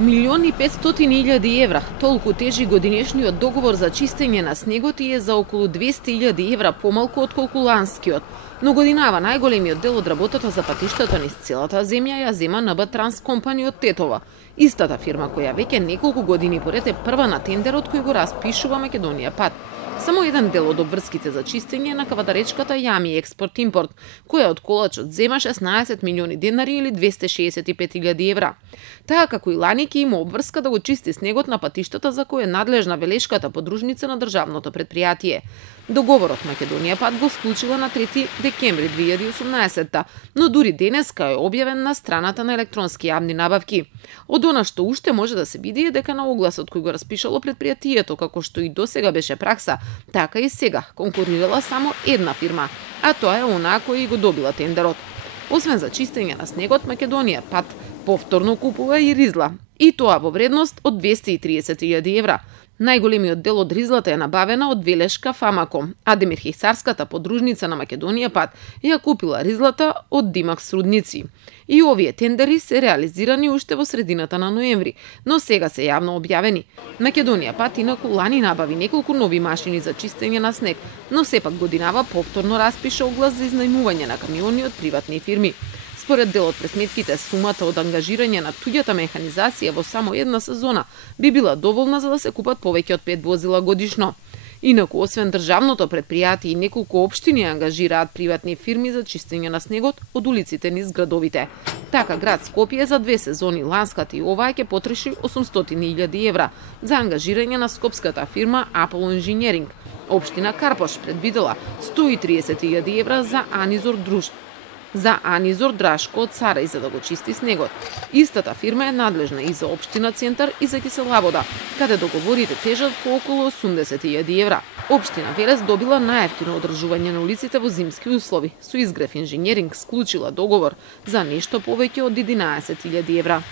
1.500.000 евра, толку тежи годинешниот договор за чистење на снегот и е за околу 200.000 евра помалку отколку ланскиот. Но годинава најголемиот дел од работата за патиштата низ целата земја ја зема НБ Транс компани од Тетова. Истата фирма која веќе неколку години поред е прва на тендерот кој го распишува Македонија пат. Само еден дел од обврските за чистење на кавадаречката Јами експорт-импорт, која од колачот зема 16 милиони денари или 265.000 евра. Таа како и лани ќе има обврска да го чисти снегот на патиштата за кој е надлежна велешката подружница на државното предпријатие. Договорот Македонија пат го склучила на 3 декември 2018, но дури денеска е објавен на страната на електронски јавни набавки. Од она што уште може да се види е дека на огласот кој го распишало предпријатието, како што и досега беше пракса, така и сега конкурирала само една фирма, а тоа е онаа која го добила тендерот. Освен за чистење на снегот, Македонија пат повторно купува и ризла, и тоа во вредност од 230.000 евра. Најголемиот дел од ризлата е набавена од Велешка Фамако, а Демирхисарската подружница на Македонија пат ја купила ризлата од Димакс рудници. И овие тендери се реализирани уште во средината на ноември, но сега се јавно објавени. Македонија пат инаку лани набави неколку нови машини за чистење на снег, но сепак годинава повторно распиша оглас за изнајмување на камиони од приватни фирми. Според дел од пресметките, сумата од ангажирање на туѓата механизација во само една сезона би била доволна за да се купат повеќе од 5 возила годишно. Инаку, освен државното предпријатие и неколку општини ангажираат приватни фирми за чистење на снегот од улиците низ градовите. Така град Скопје за 2 сезони ланската и оваа ќе потроши 800.000 евра за ангажирање на скопската фирма Apple Engineering. Општина Карпош предвидела 130.000 евра за Анизор Драшко од Сарај за да го чисти снегот. Истата фирма е надлежна и за општина Центар и за Киселовода, каде договорите тежат по околу 80.000 евра. Општина Велес добила најевтино одржување на улиците во зимски услови. Со Изгрев инженеринг склучила договор за нешто повеќе од 11.000 евра.